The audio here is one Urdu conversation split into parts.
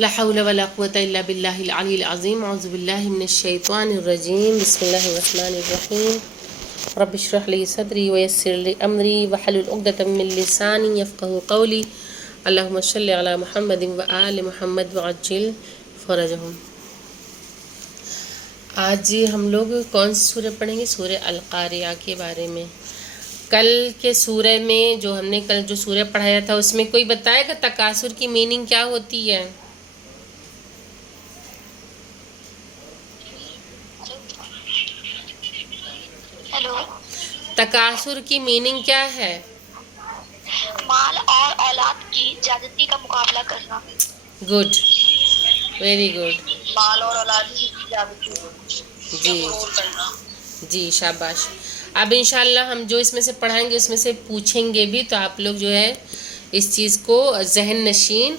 لا حول ولا قوة إلا بالله العلي العظيم. أعوذ بالله من الشيطان الرجيم. بسم الله الرحمن الرحيم. رب اشرح لي صدري ويسر لي أمري واحلل عقدة من لساني يفقهوا قولي. اللهم صل على محمد وآل محمد وعجل فرجهم. آج ہم لوگ کون سی سورہ پڑھیں گے؟ سورہ القاریہ کے بارے میں. کل کے سورہ میں جو ہم نے کل جو سورہ پڑھایا تھا اس میں کوئی بتائے گا تکاثر کی میننگ کیا ہوتی ہے؟ ہیلو. تکاثر کی میننگ کیا ہے؟ مال اور اولاد کی زیادتی کا مقابلہ کرنا. Good, very good. مال اور اولاد کی زیادتی جی جی، شاباش. اب انشاءاللہ ہم جو اس میں سے پڑھائیں گے اس میں سے پوچھیں گے بھی، تو آپ لوگ جو ہے اس چیز کو ذہن نشین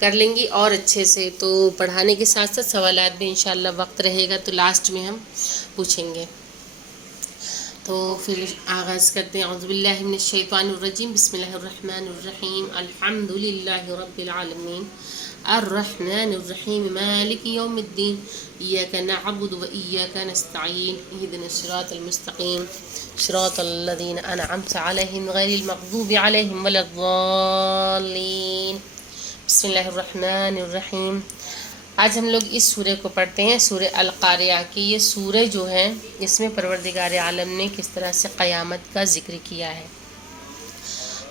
کر لیں گی اور اچھے سے. تو پڑھانے کے ساتھ ساتھ سوالات بھی انشاءاللہ وقت رہے گا تو لاسٹ میں ہم پوچھیں گے. تو پھر آغاز کرتے ہیں. اعوذ باللہ من الشیطان الرجیم. بسم اللہ الرحمن الرحیم. الحمد للہ رب العالمین الرحمن الرحیم مالک یوم الدین ایاک نعبد و ایاک نستعین اہدنا الصراط المستقیم صراط الذین انعمت علیہم غیر المغضوب علیہم ولا الضالین. بسم اللہ الرحمن الرحیم. آج ہم لوگ اس سورہ کو پڑھتے ہیں، سورہ القاریہ کی. یہ سورہ جو ہے اس میں پروردگار عالم نے کس طرح سے قیامت کا ذکر کیا ہے،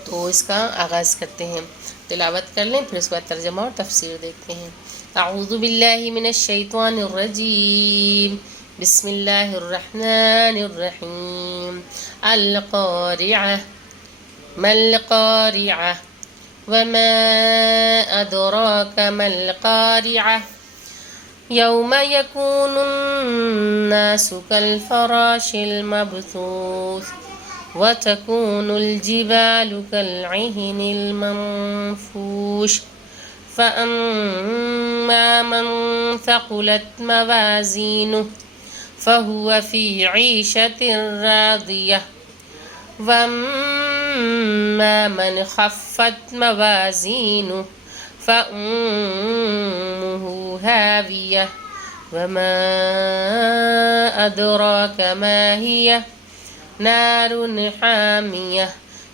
تو اس کا آغاز کرتے ہیں. تلاوت کر لیں، پھر اس کے بعد ترجمہ اور تفسیر دیکھتے ہیں. اعوذ باللہ من الشیطان الرجیم. بسم اللہ الرحمن الرحیم. القاریہ ما القاریہ وما ادراک ما القاریہ یوم یکون الناس کالفراش المبثوث وتكون الجبال كالعهن المنفوش فأما من ثقلت موازينه فهو في عيشة راضية وأما من خفت موازينه فأمه هاوية وما أدراك ما هي نار حامیہ.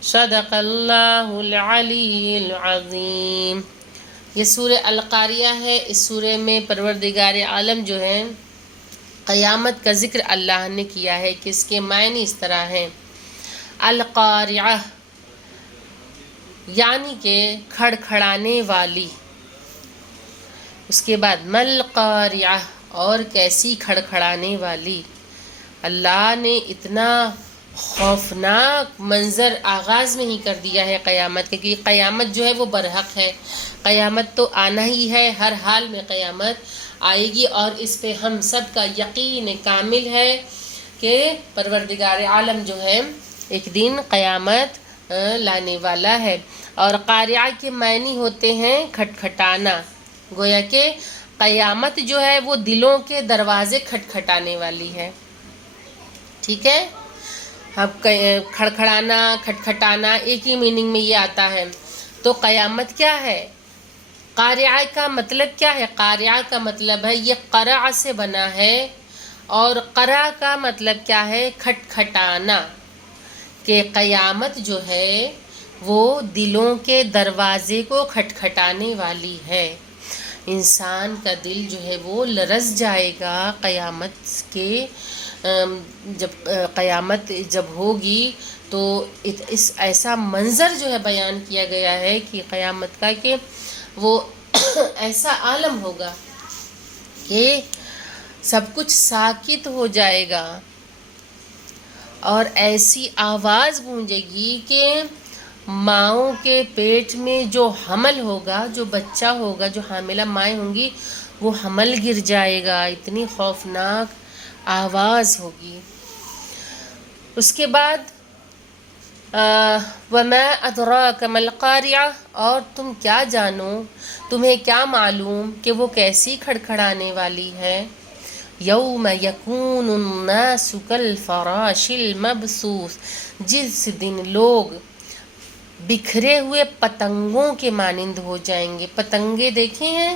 صدق اللہ العلی العظیم. یہ سورہ القاریہ ہے. اس سورہ میں پروردگار عالم جو ہے قیامت کا ذکر اللہ نے کیا ہے کہ اس کے معنی اس طرح ہیں. القاریہ یعنی کہ کھڑکھڑانے والی. اس کے بعد مل قاریہ اور کیسی کھڑکھڑانے والی. اللہ نے اتنا خوفناک منظر آغاز میں ہی کر دیا ہے قیامت کے، کہ قیامت جو ہے وہ برحق ہے. قیامت تو آنا ہی ہے، ہر حال میں قیامت آئے گی، اور اس پہ ہم سب کا یقین کامل ہے کہ پروردگار عالم جو ہے ایک دن قیامت لانے والا ہے. اور قاریہ کے معنی ہوتے ہیں کھٹکھٹانا. گویا کہ قیامت جو ہے وہ دلوں کے دروازے کھٹکھٹانے والی ہے. ٹھیک ہے، اب کھڑکھڑانا کھٹکھٹانا ایک ہی میننگ میں یہ آتا ہے. تو قیامت کیا ہے؟ قاریہ کا مطلب کیا ہے؟ قاریہ کا مطلب ہے، یہ قرع سے بنا ہے، اور قرع کا مطلب کیا ہے؟ کھٹکھٹانا. کہ قیامت جو ہے وہ دلوں کے دروازے کو کھٹکھٹانے والی ہے. انسان کا دل جو ہے وہ لرز جائے گا قیامت کے. قیامت جب ہوگی تو اس ایسا منظر جو ہے بیان کیا گیا ہے کہ قیامت کا، کہ وہ ایسا عالم ہوگا کہ سب کچھ ساکت ہو جائے گا، اور ایسی آواز گونجے گی کہ ماؤں کے پیٹ میں جو حمل ہوگا، جو بچہ ہوگا، جو حاملہ مائیں ہوں گی، وہ حمل گر جائے گا. اتنی خوفناک آواز ہوگی. اس کے بعد وما ادراک ما القاریہ، اور تم کیا جانو، تمہیں کیا معلوم کہ وہ کیسی کھڑکھڑانے والی ہے. یوم یکون الناس کالفراش المبثوث، جس دن لوگ بکھرے ہوئے پتنگوں کے مانند ہو جائیں گے. پتنگیں دیکھے ہیں؟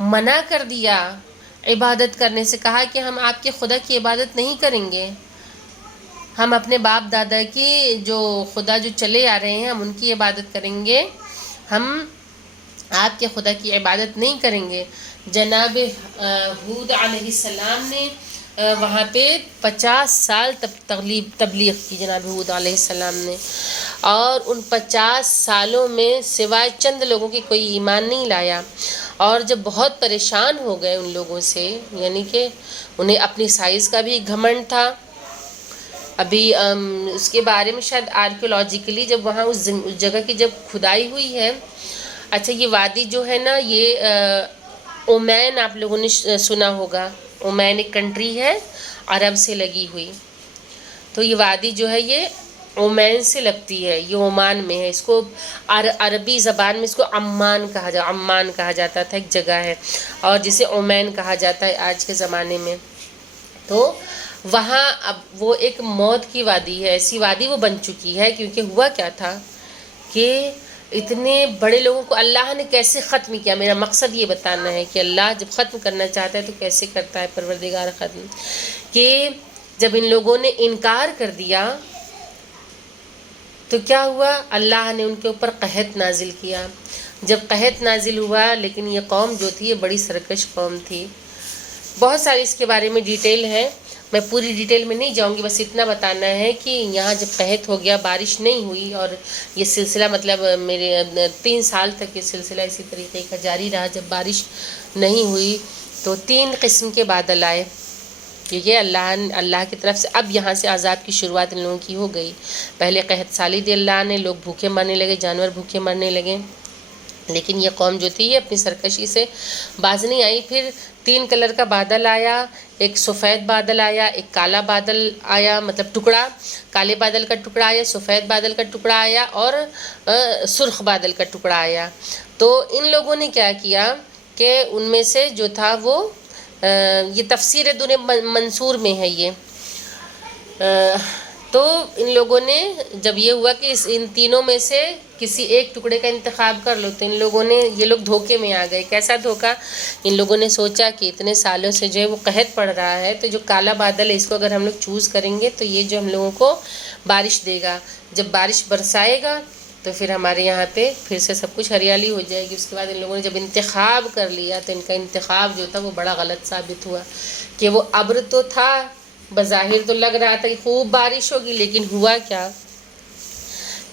منع کر دیا عبادت کرنے سے، کہا کہ ہم آپ کے خدا کی عبادت نہیں کریں گے، ہم اپنے باپ دادا کی جو خدا جو چلے آ رہے ہیں ہم ان کی عبادت کریں گے، ہم آپ کے خدا کی عبادت نہیں کریں گے۔ جناب ہود علیہ السلام نے وہاں پہ 50 سال تبلیغ کی جناب ہود علیہ السلام نے، اور ان 50 سالوں میں سوائے چند لوگوں کی کوئی ایمان نہیں لایا، اور جب بہت پریشان ہو گئے ان لوگوں سے، یعنی کہ انہیں اپنی سائز کا بھی گھمنڈ تھا۔ ابھی اس کے بارے میں شاید آرکیولوجیکلی جب وہاں اس جگہ کی جب کھدائی ہوئی ہے، اچھا یہ وادی جو ہے نا یہ عمان آپ لوگوں نے سنا ہوگا، عمان ایک کنٹری ہے عرب سے لگی ہوئی، تو یہ وادی جو ہے یہ عمان سے لگتی ہے، یہ عمان میں ہے، اس کو عربی زبان میں اس کو عمان کہا جاتا تھا، ایک جگہ ہے، اور جسے عمان کہا جاتا ہے آج کے زمانے میں۔ تو وہاں اب وہ ایک موت کی وادی ہے، ایسی وادی وہ بن چکی ہے، کیونکہ ہوا کیا تھا کہ اتنے بڑے لوگوں کو اللہ نے کیسے ختم کیا۔ میرا مقصد یہ بتانا ہے کہ اللہ جب ختم کرنا چاہتا ہے تو کیسے کرتا ہے پروردگار ختم، کہ جب ان لوگوں نے انکار کر دیا تو کیا ہوا، اللہ نے ان کے اوپر قحط نازل کیا۔ جب قحط نازل ہوا، لیکن یہ قوم جو تھی یہ بڑی سرکش قوم تھی، بہت ساری اس کے بارے میں ڈیٹیل ہے، میں پوری ڈیٹیل میں نہیں جاؤں گی، بس اتنا بتانا ہے کہ یہاں جب قحط ہو گیا، بارش نہیں ہوئی، اور یہ سلسلہ مطلب میرے 3 سال تک یہ سلسلہ اسی طریقے کا جاری رہا، جب بارش نہیں ہوئی تو 3 قسم کے بادل آئے، کیونکہ اللہ کی طرف سے اب یہاں سے عذاب کی شروعات ان لوگوں کی ہو گئی۔ پہلے قحط سالی دی اللہ نے، لوگ بھوکے مرنے لگے، جانور بھوکے مرنے لگے، لیکن یہ قوم جو تھی یہ اپنی سرکشی سے باز نہیں آئی۔ پھر 3 کلر کا بادل آیا، ایک سفید بادل آیا، ایک کالا بادل آیا، مطلب ٹکڑا، کالے بادل کا ٹکڑا آیا، سفید بادل کا ٹکڑا آیا، اور سرخ بادل کا ٹکڑا آیا۔ تو ان لوگوں نے کیا کیا کہ ان میں سے جو تھا وہ یہ تفسیر دور منصور میں ہے یہ، تو ان لوگوں نے جب یہ ہوا کہ ان تینوں میں سے کسی ایک ٹکڑے کا انتخاب کر لو، تو ان لوگوں نے، یہ لوگ دھوکے میں آ گئے۔ کیسا دھوکا؟ ان لوگوں نے سوچا کہ اتنے سالوں سے جو ہے وہ قحط پڑ رہا ہے، تو جو کالا بادل ہے اس کو اگر ہم لوگ چوز کریں گے تو یہ جو ہم لوگوں کو بارش دے گا، جب بارش برسائے گا تو پھر ہمارے یہاں پہ پھر سے سب کچھ ہریالی ہو جائے گی۔ اس کے بعد ان لوگوں نے جب انتخاب کر لیا تو ان کا انتخاب جو تھا وہ بڑا غلط ثابت ہوا، کہ وہ ابر تو تھا، بظاہر تو لگ رہا تھا کہ خوب بارش ہوگی، لیکن ہوا کیا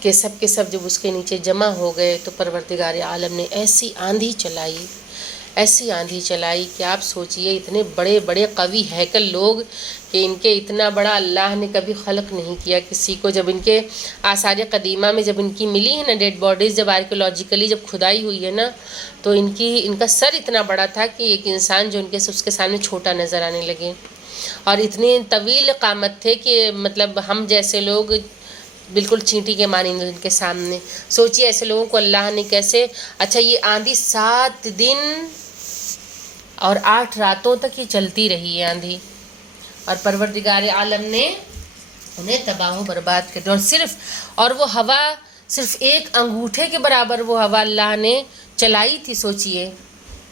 کہ سب کے سب جب اس کے نیچے جمع ہو گئے تو پروردگار عالم نے ایسی آندھی چلائی کہ آپ سوچئے اتنے بڑے بڑے قوی ہیکل لوگ کہ ان کے اتنا بڑا اللہ نے کبھی خلق نہیں کیا کسی کو۔ جب ان کے آثار قدیمہ میں جب ان کی ملی ہے نا ڈیڈ باڈیز، جب آرکیولوجیکلی جب کھدائی ہوئی ہے نا، تو ان کا سر اتنا بڑا تھا کہ ایک انسان جو اس کے سامنے چھوٹا نظر آنے لگے، اور اتنے طویل قامت تھے کہ مطلب ہم جیسے لوگ بالکل چینٹی کے مانند ان کے سامنے۔ سوچیے ایسے لوگوں کو اللہ نے کیسے، اچھا یہ آندھی 7 دن اور 8 راتوں تک یہ چلتی رہی ہے آندھی، اور پروردگار عالم نے انہیں تباہ و برباد کر دیا، اور وہ ہوا صرف ایک انگوٹھے کے برابر وہ ہوا اللہ نے چلائی تھی۔ سوچئے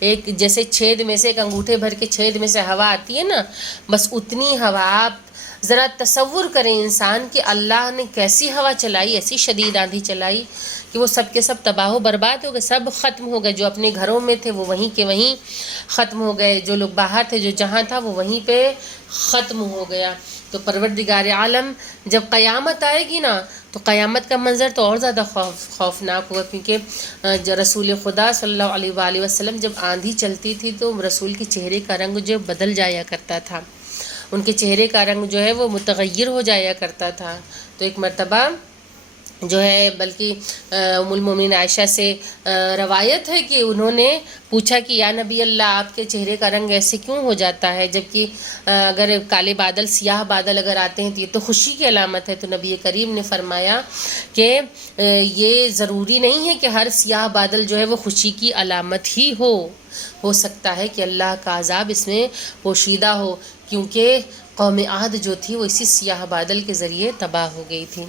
ایک جیسے چھید میں سے، ایک انگوٹھے بھر کے چھید میں سے ہوا آتی ہے نا، بس اتنی ہوا۔ آپ ذرا تصور کریں انسان کہ اللہ نے کیسی ہوا چلائی، ایسی شدید آندھی چلائی کہ وہ سب کے سب تباہ و برباد ہو گئے، سب ختم ہو گئے۔ جو اپنے گھروں میں تھے وہ وہیں کے وہیں ختم ہو گئے، جو لوگ باہر تھے جو جہاں تھا وہ وہیں پہ ختم ہو گیا۔ تو پروردگار عالم جب قیامت آئے گی نا، تو قیامت کا منظر تو اور زیادہ خوفناک ہوگا، کیونکہ رسول خدا صلی اللہ علیہ وآلہ وسلم جب آندھی چلتی تھی تو رسول کے چہرے کا رنگ جو بدل جایا کرتا تھا، ان کے چہرے کا رنگ جو ہے وہ متغیر ہو جایا کرتا تھا۔ تو ایک مرتبہ جو ہے، بلکہ ام المومنین عائشہ سے روایت ہے کہ انہوں نے پوچھا کہ یا نبی اللہ آپ کے چہرے کا رنگ ایسے کیوں ہو جاتا ہے، جبکہ اگر کالے بادل، سیاہ بادل اگر آتے ہیں تو یہ تو خوشی کی علامت ہے۔ تو نبی کریم نے فرمایا کہ یہ ضروری نہیں ہے کہ ہر سیاہ بادل جو ہے وہ خوشی کی علامت ہی ہو سکتا ہے کہ اللہ کا عذاب اس میں پوشیدہ ہو، کیونکہ قوم عاد جو تھی وہ اسی سیاہ بادل کے ذریعے تباہ ہو گئی تھی۔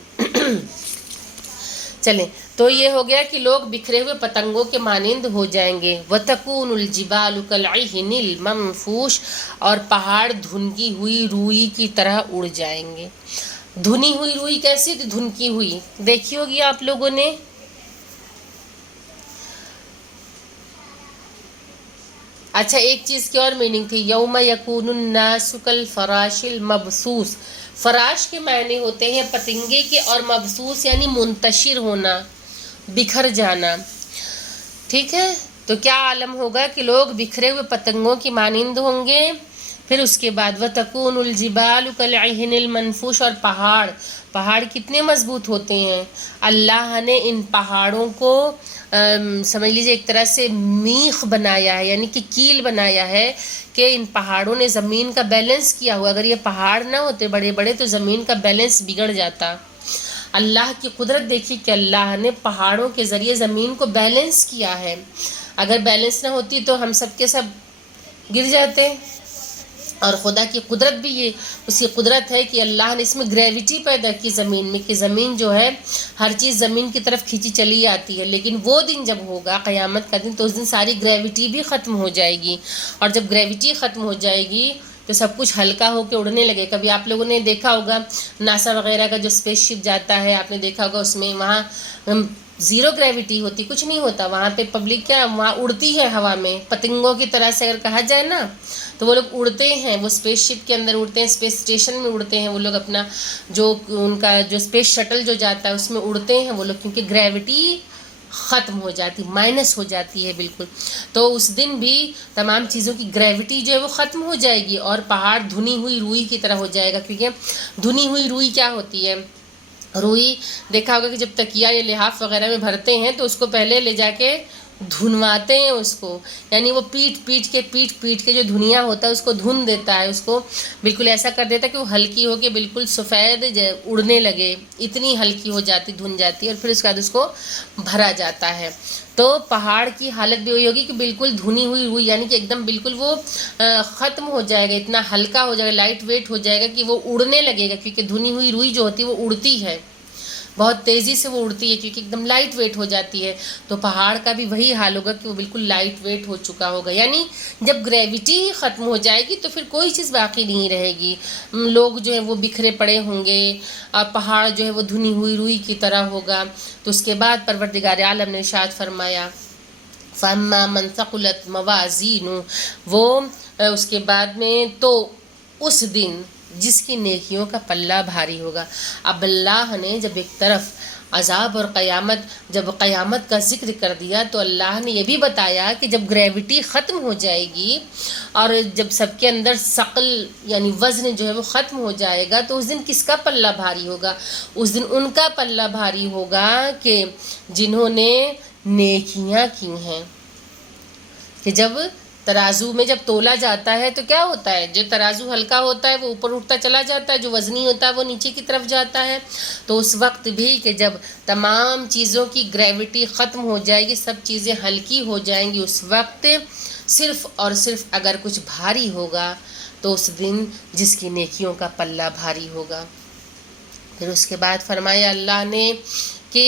چلیں تو یہ ہو گیا کہ لوگ بکھرے ہوئے پتنگوں کے مانند ہو جائیں گے. وَتَكُونُ الْجِبَالُ كَالْعِهْنِ الْمَنفُوشِ اور پہاڑ دھنکی ہوئی روئی کی طرح اڑ جائیں گے. دھنی ہوئی روئی کیسی تھی؟ دھنکی ہوئی دیکھی ہوگی آپ لوگوں نے. اچھا ایک چیز کی اور میننگ تھی، یوم یکون الناس کالفراش المبثوث. فراش کے معنی ہوتے ہیں پتنگے کے، اور مبثوث یعنی منتشر ہونا، بکھر جانا. ٹھیک ہے، تو کیا عالم ہوگا کہ لوگ بکھرے ہوئے پتنگوں کی مانند ہوں گے. پھر اس کے بعد وَتَكُونُ الْجِبَالُ كَالْعِهْنِ الْمَنفُوشِ اور پہاڑ کتنے مضبوط ہوتے ہیں. اللہ نے ان پہاڑوں کو سمجھ لیجیے ایک طرح سے میخ بنایا ہے، یعنی کہ کیل بنایا ہے کہ ان پہاڑوں نے زمین کا بیلنس کیا ہوا. اگر یہ پہاڑ نہ ہوتے بڑے بڑے تو زمین کا بیلنس بگڑ جاتا. اللہ کی قدرت دیکھی کہ اللہ نے پہاڑوں کے ذریعے زمین کو بیلنس کیا ہے. اگر بیلنس نہ ہوتی تو ہم سب کے سب گر جاتے. اور خدا کی قدرت بھی یہ اس کی قدرت ہے کہ اللہ نے اس میں گریوٹی پیدا کی زمین میں، کہ زمین جو ہے ہر چیز زمین کی طرف کھینچی چلی آتی ہے. لیکن وہ دن جب ہوگا قیامت کا دن تو اس دن ساری گریوٹی بھی ختم ہو جائے گی، اور جب گریوٹی ختم ہو جائے گی تو سب کچھ ہلکا ہو کے اڑنے لگے. کبھی آپ لوگوں نے دیکھا ہوگا ناسا وغیرہ کا جو اسپیس شپ جاتا ہے، آپ نے دیکھا ہوگا اس میں وہاں زیرو گریوٹی ہوتی، کچھ نہیں ہوتا وہاں پہ. پبلک کیا وہاں اڑتی ہے ہوا میں پتنگوں کی طرح سے اگر کہا جائے نا، تو وہ لوگ اڑتے ہیں، وہ اسپیس شپ کے اندر اڑتے ہیں، اسپیس اسٹیشن میں اڑتے ہیں وہ لوگ، اپنا جو ان کا جو اسپیس شٹل جو جاتا ہے اس میں اڑتے ہیں وہ لوگ، کیونکہ گریوٹی ختم ہو جاتی، مائنس ہو جاتی ہے بالکل. تو اس دن بھی تمام چیزوں کی گریوٹی جو ہے وہ ختم ہو جائے گی، اور پہاڑ دھنی ہوئی روئی کی طرح ہو جائے گا. کیونکہ دھنی ہوئی روئی کیا ہوتی ہے؟ روئی دیکھا ہوگا کہ جب تکیہ یا لحاف وغیرہ میں بھرتے ہیں تو اس کو پہلے لے جا کے دھنواتے ہیں اس کو، یعنی وہ پیٹ کے جو دھنیا ہوتا ہے اس کو دھن دیتا ہے، اس کو بالکل ایسا کر دیتا ہے کہ وہ ہلکی ہو کے بالکل سفید اڑنے لگے، اتنی ہلکی ہو جاتی، دھن جاتی ہے، اور پھر اس کے بعد اس کو بھرا جاتا ہے. تو پہاڑ کی حالت بھی وہی ہوگی کہ بالکل دھنی ہوئی روئی، یعنی کہ ایک دم بالکل وہ ختم ہو جائے گا، اتنا ہلکا ہو جائے گا، لائٹ ویٹ ہو جائے گا کہ وہ اڑنے لگے گا. کیونکہ دھنی ہوئی روئی جو ہوتی ہے وہ اڑتی ہے، بہت تیزی سے وہ اڑتی ہے کیونکہ ایک دم لائٹ ویٹ ہو جاتی ہے. تو پہاڑ کا بھی وہی حال ہوگا کہ وہ بالکل لائٹ ویٹ ہو چکا ہوگا. یعنی جب گریوٹی ہی ختم ہو جائے گی تو پھر کوئی چیز باقی نہیں رہے گی. لوگ جو ہیں وہ بکھرے پڑے ہوں گے، اور پہاڑ جو ہے وہ دھنی ہوئی روئی کی طرح ہوگا. تو اس کے بعد پروردگار عالم نے ارشاد فرمایا فَأَمَّا مَنْ ثَقُلَتْ مَوَازِينُهُ، وہ اس کے بعد میں تو اس دن جس کی نیکیوں کا پلہ بھاری ہوگا. اب اللہ نے جب ایک طرف عذاب اور جب قیامت کا ذکر کر دیا تو اللہ نے یہ بھی بتایا کہ جب گریوٹی ختم ہو جائے گی اور جب سب کے اندر ثقل یعنی وزن جو ہے وہ ختم ہو جائے گا تو اس دن کس کا پلہ بھاری ہوگا؟ اس دن ان کا پلہ بھاری ہوگا کہ جنہوں نے نیکیاں کی ہیں. کہ جب ترازو میں جب تولا جاتا ہے تو کیا ہوتا ہے؟ جو ترازو ہلکا ہوتا ہے وہ اوپر اٹھتا چلا جاتا ہے، جو وزنی ہوتا ہے وہ نیچے کی طرف جاتا ہے. تو اس وقت بھی کہ جب تمام چیزوں کی گریوٹی ختم ہو جائے گی، سب چیزیں ہلکی ہو جائیں گی، اس وقت صرف اور صرف اگر کچھ بھاری ہوگا تو اس دن جس کی نیکیوں کا پلہ بھاری ہوگا. پھر اس کے بعد فرمایا اللہ نے کہ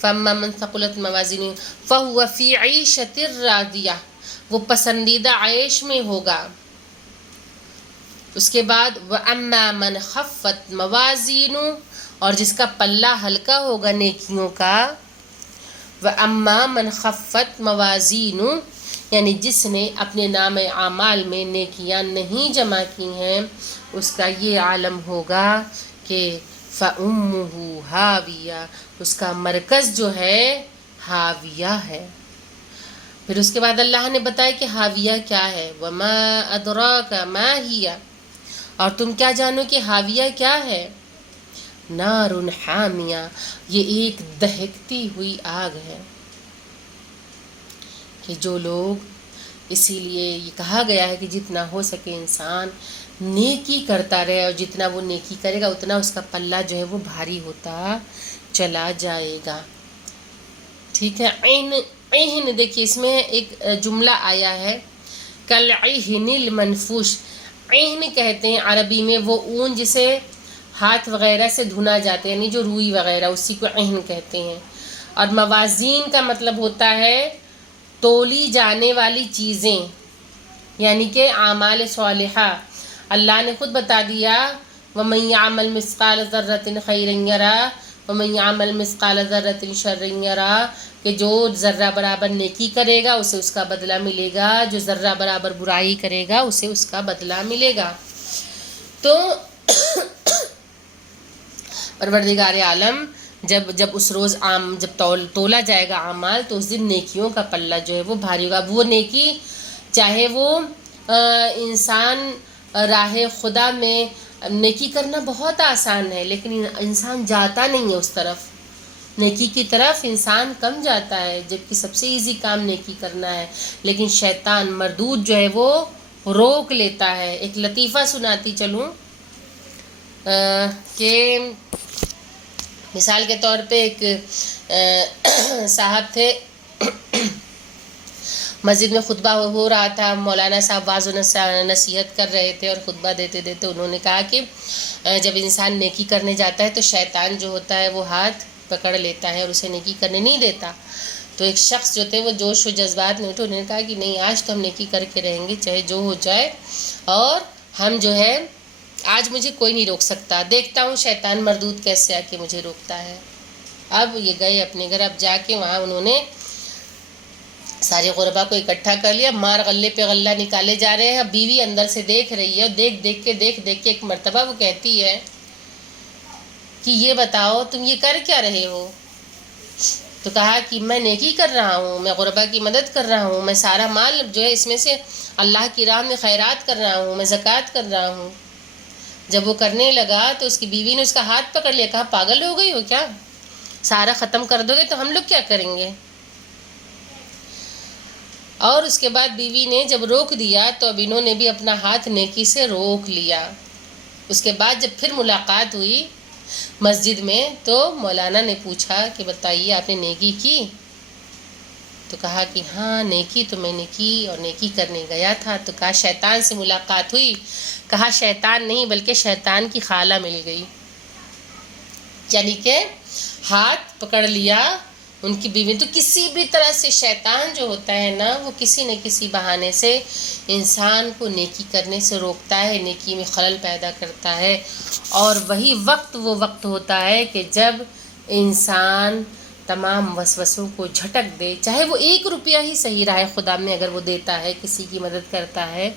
فَأَمَّا مَنْ ثَقُلَتْ مَوَازِينُهُ فَهُوَ فِي عِيشَةٍ رَاضِيَةٍ، وہ پسندیدہ عیش میں ہوگا. اس کے بعد وَأَمَّا مَنْ خَفَّتْ مَوَازِينُهُ، اور جس کا پلہ ہلکا ہوگا نیکیوں کا. وَأَمَّا مَنْ خَفَّتْ مَوَازِينُهُ، یعنی جس نے اپنے نام اعمال میں نیکیاں نہیں جمع کی ہیں، اس کا یہ عالم ہوگا کہ فَأُمُّهُ هَاوِيَةٌ، اس کا مرکز جو ہے ہاویہ ہے. پھر اس کے بعد اللہ نے بتایا کہ ہاویہ کیا ہے. وَمَا أَدْرَاكَ مَا هِيَ، اور تم کیا جانو کہ ہاویہ کیا ہے. نَارٌ حَامِيَةٌ، یہ ایک دہکتی ہوئی آگ ہے. کہ جو لوگ، اسی لیے یہ کہا گیا ہے کہ جتنا ہو سکے انسان نیکی کرتا رہے، اور جتنا وہ نیکی کرے گا اتنا اس کا پلہ جو ہے وہ بھاری ہوتا چلا جائے گا. ٹھیک ہے. عین دیکھیے اس میں ایک جملہ آیا ہے کالعہن المنفوش. عین کہتے ہیں عربی میں وہ اون جسے ہاتھ وغیرہ سے دھنا جاتا ہے، یعنی جو روئی وغیرہ، اسی کو عہن کہتے ہیں۔ اور موازین کا مطلب ہوتا ہے تولی جانے والی چیزیں، یعنی کہ اعمال صالحہ۔ اللہ نے خود بتا دیا وَمَن يَعْمَلْ مِثْقَالَ ذَرَّةٍ خَيْرًا يَرَهُ وَمَن يَعْمَلْ مِثْقَالَ ذَرَّةٍ شَرًّا يَرَهُ، کہ جو ذرہ برابر نیکی کرے گا اسے اس کا بدلہ ملے گا، جو ذرہ برابر برائی کرے گا اسے اس کا بدلہ ملے گا۔ تو پروردگار عالم جب اس روز جب تولا جائے گا اعمال، تو اس دن نیکیوں کا پلہ جو ہے وہ بھاری ہوگا۔ اب وہ نیکی چاہے وہ انسان راہ خدا میں نیکی کرنا بہت آسان ہے، لیکن انسان جاتا نہیں ہے اس طرف، نیکی کی طرف انسان کم جاتا ہے، جبکہ سب سے ایزی کام نیکی کرنا ہے، لیکن شیطان مردود جو ہے وہ روک لیتا ہے۔ ایک لطیفہ سناتی چلوں کہ مثال کے طور پہ ایک صاحب تھے، مسجد میں خطبہ ہو رہا تھا، مولانا صاحب واعظ و نصیحت کر رہے تھے، اور خطبہ دیتے دیتے انہوں نے کہا کہ جب انسان نیکی کرنے جاتا ہے تو شیطان جو ہوتا ہے وہ ہاتھ پکڑ لیتا ہے اور اسے نیکی کرنے نہیں دیتا۔ تو ایک شخص جو تھے وہ جوش و جذبات میں اٹھے، انہوں نے کہا کہ نہیں، آج تو ہم نیکی کر کے رہیں گے چاہے جو ہو جائے، اور ہم جو ہے آج مجھے کوئی نہیں روک سکتا، دیکھتا ہوں شیطان مردود کیسے آ کے مجھے روکتا ہے۔ اب یہ گئے اپنے گھر، اب جا کے وہاں انہوں نے سارے غربا کو اکٹھا کر لیا، مار غلے پہ غلہ نکالے جا رہے ہیں۔ اب بیوی اندر سے دیکھ رہی ہے، دیکھ کے ایک مرتبہ وہ کہتی ہے کہ یہ بتاؤ تم یہ کر کیا رہے ہو؟ تو کہا کہ میں نیکی کر رہا ہوں، میں غربا کی مدد کر رہا ہوں، میں سارا مال جو ہے اس میں سے اللہ کی راہ میں خیرات کر رہا ہوں، میں زکوٰۃ کر رہا ہوں۔ جب وہ کرنے لگا تو اس کی بیوی نے اس کا ہاتھ پکڑ لیا، کہا پاگل ہو گئی ہو کیا؟ سارا ختم کر دو گے تو ہم لوگ کیا کریں گے؟ اور اس کے بعد بیوی نے جب روک دیا تو اب انہوں نے بھی اپنا ہاتھ نیکی سے روک لیا۔ اس کے بعد جب پھر ملاقات ہوئی مسجد میں تو مولانا نے پوچھا کہ بتائیے آپ نے نیکی کی؟ تو کہا کہ ہاں نیکی تو میں نے کی، اور نیکی کرنے گیا تھا تو کہا شیطان سے ملاقات ہوئی؟ کہا شیطان نہیں بلکہ شیطان کی خالہ مل گئی، یعنی کہ ہاتھ پکڑ لیا ان کی بیوی۔ تو کسی بھی طرح سے شیطان جو ہوتا ہے نا، وہ کسی نہ کسی بہانے سے انسان کو نیکی کرنے سے روکتا ہے، نیکی میں خلل پیدا کرتا ہے، اور وہی وہ وقت ہوتا ہے کہ جب انسان تمام وسوسوں کو جھٹک دے، چاہے وہ 1 روپیہ ہی صحیح راہ خدا میں اگر وہ دیتا ہے، کسی کی مدد کرتا ہے،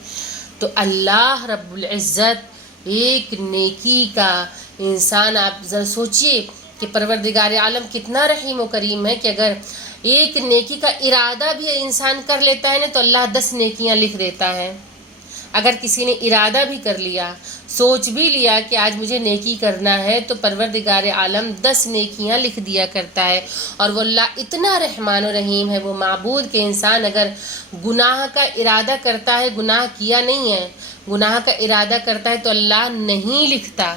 تو اللہ رب العزت ایک نیکی کا انسان، آپ ذرا سوچئے کہ پروردگار عالم کتنا رحیم و کریم ہے کہ اگر ایک نیکی کا ارادہ بھی انسان کر لیتا ہے نا تو اللہ 10 نیکیاں لکھ دیتا ہے۔ اگر کسی نے ارادہ بھی کر لیا، سوچ بھی لیا کہ آج مجھے نیکی کرنا ہے، تو پروردگار عالم 10 نیکیاں لکھ دیا کرتا ہے۔ اور وہ اللہ اتنا رحمان و رحیم ہے، وہ معبود کہ انسان اگر گناہ کا ارادہ کرتا ہے، گناہ کیا نہیں ہے، گناہ کا ارادہ کرتا ہے تو اللہ نہیں لکھتا۔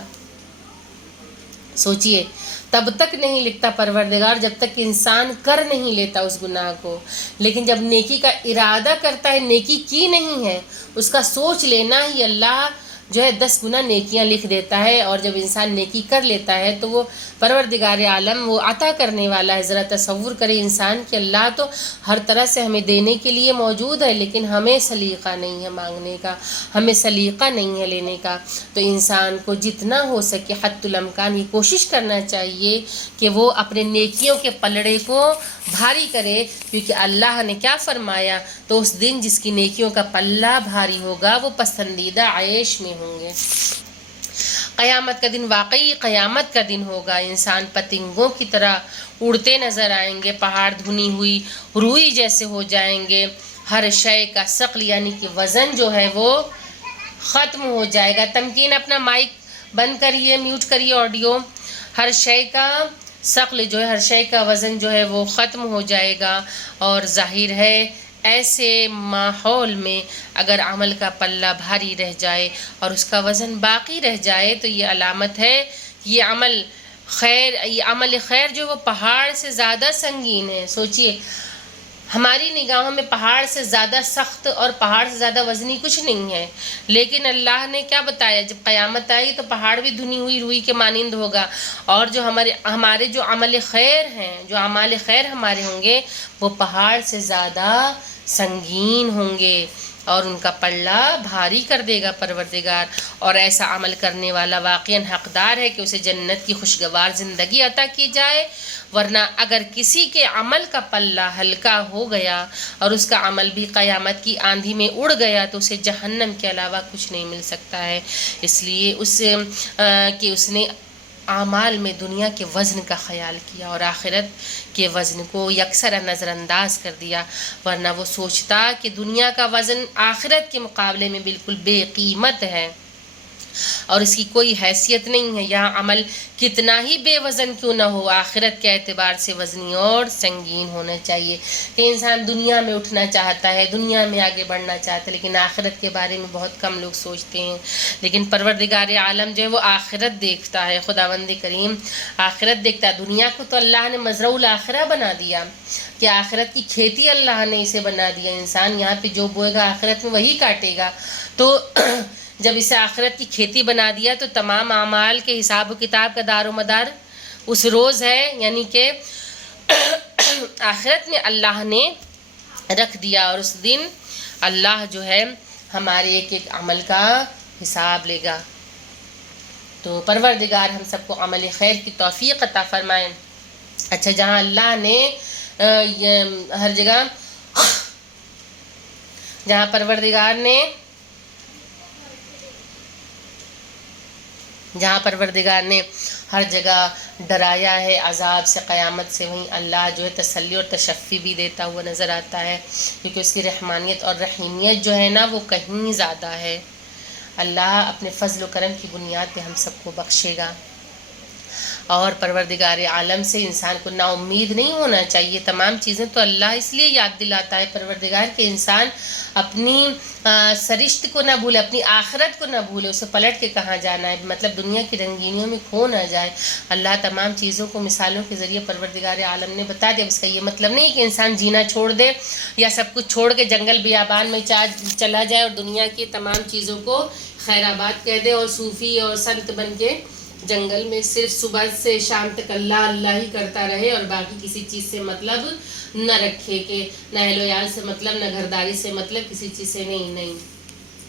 سوچئے، تب تک نہیں لکھتا پروردگار جب تک انسان کر نہیں لیتا اس گناہ کو، لیکن جب نیکی کا ارادہ کرتا ہے، نیکی کی نہیں ہے، اس کا سوچ لینا ہی اللہ جو ہے 10 گنا نیکیاں لکھ دیتا ہے۔ اور جب انسان نیکی کر لیتا ہے تو وہ پروردگار عالم وہ عطا کرنے والا ہے۔ ذرا تصور کرے انسان کہ اللہ تو ہر طرح سے ہمیں دینے کے لیے موجود ہے، لیکن ہمیں سلیقہ نہیں ہے مانگنے کا، ہمیں سلیقہ نہیں ہے لینے کا۔ تو انسان کو جتنا ہو سکے حد الامکان یہ کوشش کرنا چاہیے کہ وہ اپنے نیکیوں کے پلڑے کو بھاری کرے، کیونکہ اللہ نے کیا فرمایا، تو اس دن جس کی نیکیوں کا پلہ بھاری ہوگا وہ پسندیدہ عیش میں ہوں گے۔ قیامت کا دن واقعی قیامت کا دن ہوگا، انسان پتنگوں کی طرح اڑتے نظر آئیں گے، پہاڑ دھنی ہوئی روئی جیسے ہو جائیں گے، ہر شے کا ثقل یعنی کہ وزن جو ہے وہ ختم ہو جائے گا۔ تمکین اپنا مائک بند کریے، میوٹ کریے آڈیو۔ ہر شے کا ثقل جو ہے، ہر شے کا وزن جو ہے وہ ختم ہو جائے گا، اور ظاہر ہے ایسے ماحول میں اگر عمل کا پلہ بھاری رہ جائے اور اس کا وزن باقی رہ جائے تو یہ علامت ہے کہ یہ عمل خیر جو وہ پہاڑ سے زیادہ سنگین ہے۔ سوچئے ہماری نگاہوں میں پہاڑ سے زیادہ سخت اور پہاڑ سے زیادہ وزنی کچھ نہیں ہے، لیکن اللہ نے کیا بتایا، جب قیامت آئی تو پہاڑ بھی دھنی ہوئی روئی کے مانند ہوگا، اور جو ہمارے جو عمل خیر ہیں، جو اعمال خیر ہمارے ہوں گے وہ پہاڑ سے زیادہ سنگین ہوں گے، اور ان کا پلہ بھاری کر دے گا پروردگار۔ اور ایسا عمل کرنے والا واقعاً حقدار ہے کہ اسے جنت کی خوشگوار زندگی عطا کی جائے، ورنہ اگر کسی کے عمل کا پلہ ہلکا ہو گیا اور اس کا عمل بھی قیامت کی آندھی میں اڑ گیا تو اسے جہنم کے علاوہ کچھ نہیں مل سکتا ہے، اس لیے کہ اس نے اعمال میں دنیا کے وزن کا خیال کیا اور آخرت کے وزن کو یکسر نظر انداز کر دیا، ورنہ وہ سوچتا کہ دنیا کا وزن آخرت کے مقابلے میں بالکل بے قیمت ہے اور اس کی کوئی حیثیت نہیں ہے۔ یہاں عمل کتنا ہی بے وزن کیوں نہ ہو، آخرت کے اعتبار سے وزنی اور سنگین ہونا چاہیے۔ کہ انسان دنیا میں اٹھنا چاہتا ہے، دنیا میں آگے بڑھنا چاہتا ہے، لیکن آخرت کے بارے میں بہت کم لوگ سوچتے ہیں۔ لیکن پروردگار عالم جو ہے وہ آخرت دیکھتا ہے، خداوند کریم آخرت دیکھتا ہے۔ دنیا کو تو اللہ نے مزرعہ الآخرہ بنا دیا کہ آخرت کی کھیتی اللہ نے اسے بنا دیا، انسان یہاں پہ جو بوئے گا آخرت میں وہی کاٹے گا۔ تو جب اسے آخرت کی کھیتی بنا دیا تو تمام اعمال کے حساب و کتاب کا دار و مدار اس روز ہے، یعنی کہ آخرت میں اللہ نے رکھ دیا، اور اس دن اللہ جو ہے ہمارے ایک ایک عمل کا حساب لے گا۔ تو پروردگار ہم سب کو عمل خیر کی توفیق عطا فرمائے۔ اچھا، جہاں اللہ نے ہر جگہ، جہاں پروردگار نے ہر جگہ ڈرایا ہے عذاب سے، قیامت سے، وہیں اللہ جو ہے تسلی اور تشفی بھی دیتا ہوا نظر آتا ہے، کیونکہ اس کی رحمانیت اور رحیمیت جو ہے نا وہ کہیں زیادہ ہے۔ اللہ اپنے فضل و کرم کی بنیاد پہ ہم سب کو بخشے گا، اور پروردگار عالم سے انسان کو نا امید نہیں ہونا چاہیے۔ تمام چیزیں تو اللہ اس لیے یاد دلاتا ہے پروردگار کہ انسان اپنی سرشت کو نہ بھولے، اپنی آخرت کو نہ بھولے، اسے پلٹ کے کہاں جانا ہے، مطلب دنیا کی رنگینیوں میں کھو نہ جائے۔ اللہ تمام چیزوں کو مثالوں کے ذریعے پروردگار عالم نے بتا دیا۔ اس کا یہ مطلب نہیں کہ انسان جینا چھوڑ دے یا سب کچھ چھوڑ کے جنگل بیابان میں چلا جائے اور دنیا کی تمام چیزوں کو خیر آباد کہہ دے اور صوفی اور سنت بن کے جنگل میں صرف صبح سے شام تک اللہ اللہ ہی کرتا رہے اور باقی کسی چیز سے مطلب نہ رکھے، کہ نہ اہل و عیال سے مطلب، نہ گھرداری سے مطلب، کسی چیز سے نہیں،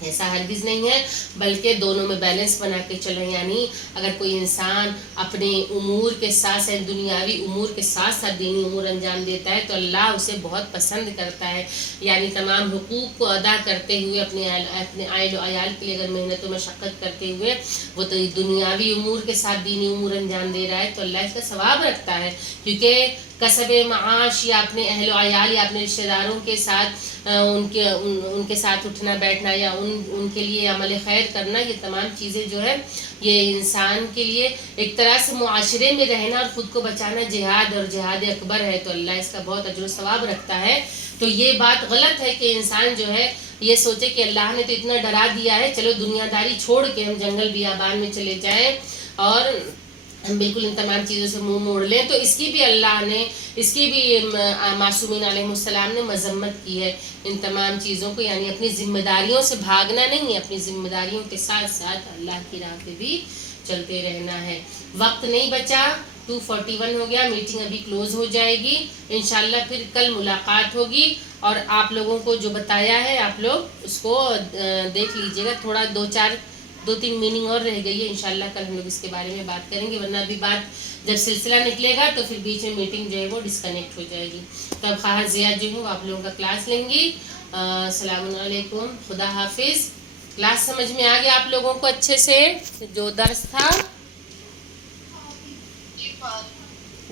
ایسا ہرگز نہیں ہے، بلکہ دونوں میں بیلنس بنا کے چلیں۔ یعنی اگر کوئی انسان اپنے امور کے ساتھ ساتھ، دنیاوی امور کے ساتھ ساتھ دینی امور انجام دیتا ہے تو اللہ اسے بہت پسند کرتا ہے، یعنی تمام حقوق کو ادا کرتے ہوئے، اپنے اہل و عیال کے لیے اگر محنت و مشقت کرتے ہوئے وہ تو دنیاوی امور کے ساتھ دینی امور انجام دے رہا ہے تو اللہ اس کا ثواب رکھتا ہے، کیونکہ کسب معاش یا اپنے اہل و عیال یا اپنے رشتہ داروں کے ساتھ ان کے ساتھ اٹھنا بیٹھنا یا ان کے لیے عمل خیر کرنا، یہ تمام چیزیں جو ہے یہ انسان کے لیے ایک طرح سے معاشرے میں رہنا اور خود کو بچانا جہاد اور جہاد اکبر ہے، تو اللہ اس کا بہت اجر و ثواب رکھتا ہے۔ تو یہ بات غلط ہے کہ انسان جو ہے یہ سوچے کہ اللہ نے تو اتنا ڈرا دیا ہے، چلو دنیا داری چھوڑ کے ہم جنگل بیابان میں چلے جائیں اور ہم بالکل ان تمام چیزوں سے منہ موڑ لیں۔ تو اس کی بھی اللہ نے، اس کی بھی معصومین علیہ السلام نے مذمت کی ہے ان تمام چیزوں کو، یعنی اپنی ذمہ داریوں سے بھاگنا نہیں ہے، اپنی ذمہ داریوں کے ساتھ ساتھ اللہ کی راہ پہ بھی چلتے رہنا ہے۔ وقت نہیں بچا، 2:41 ہو گیا، میٹنگ ابھی کلوز ہو جائے گی، انشاءاللہ پھر کل ملاقات ہوگی، اور آپ لوگوں کو جو بتایا ہے آپ لوگ اس کو دیکھ لیجئے گا، تھوڑا 2-3 میننگ اور رہ گئی ہے، انشاءاللہ کل ہم لوگ اس کے بارے میں بات کریں گے، ورنہ ابھی بات جب سلسلہ نکلے گا تو پھر بیچ میں میٹنگ جو ہے وہ ڈسکنیکٹ ہو جائے گی۔ تو اب خواہر زیاد جو ہے وہ آپ لوگوں کا کلاس لیں گی۔ السلام علیکم، خدا حافظ۔ کلاس سمجھ میں آ گیا آپ لوگوں کو اچھے سے جو درس تھا؟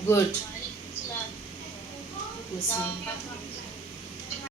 گڈ۔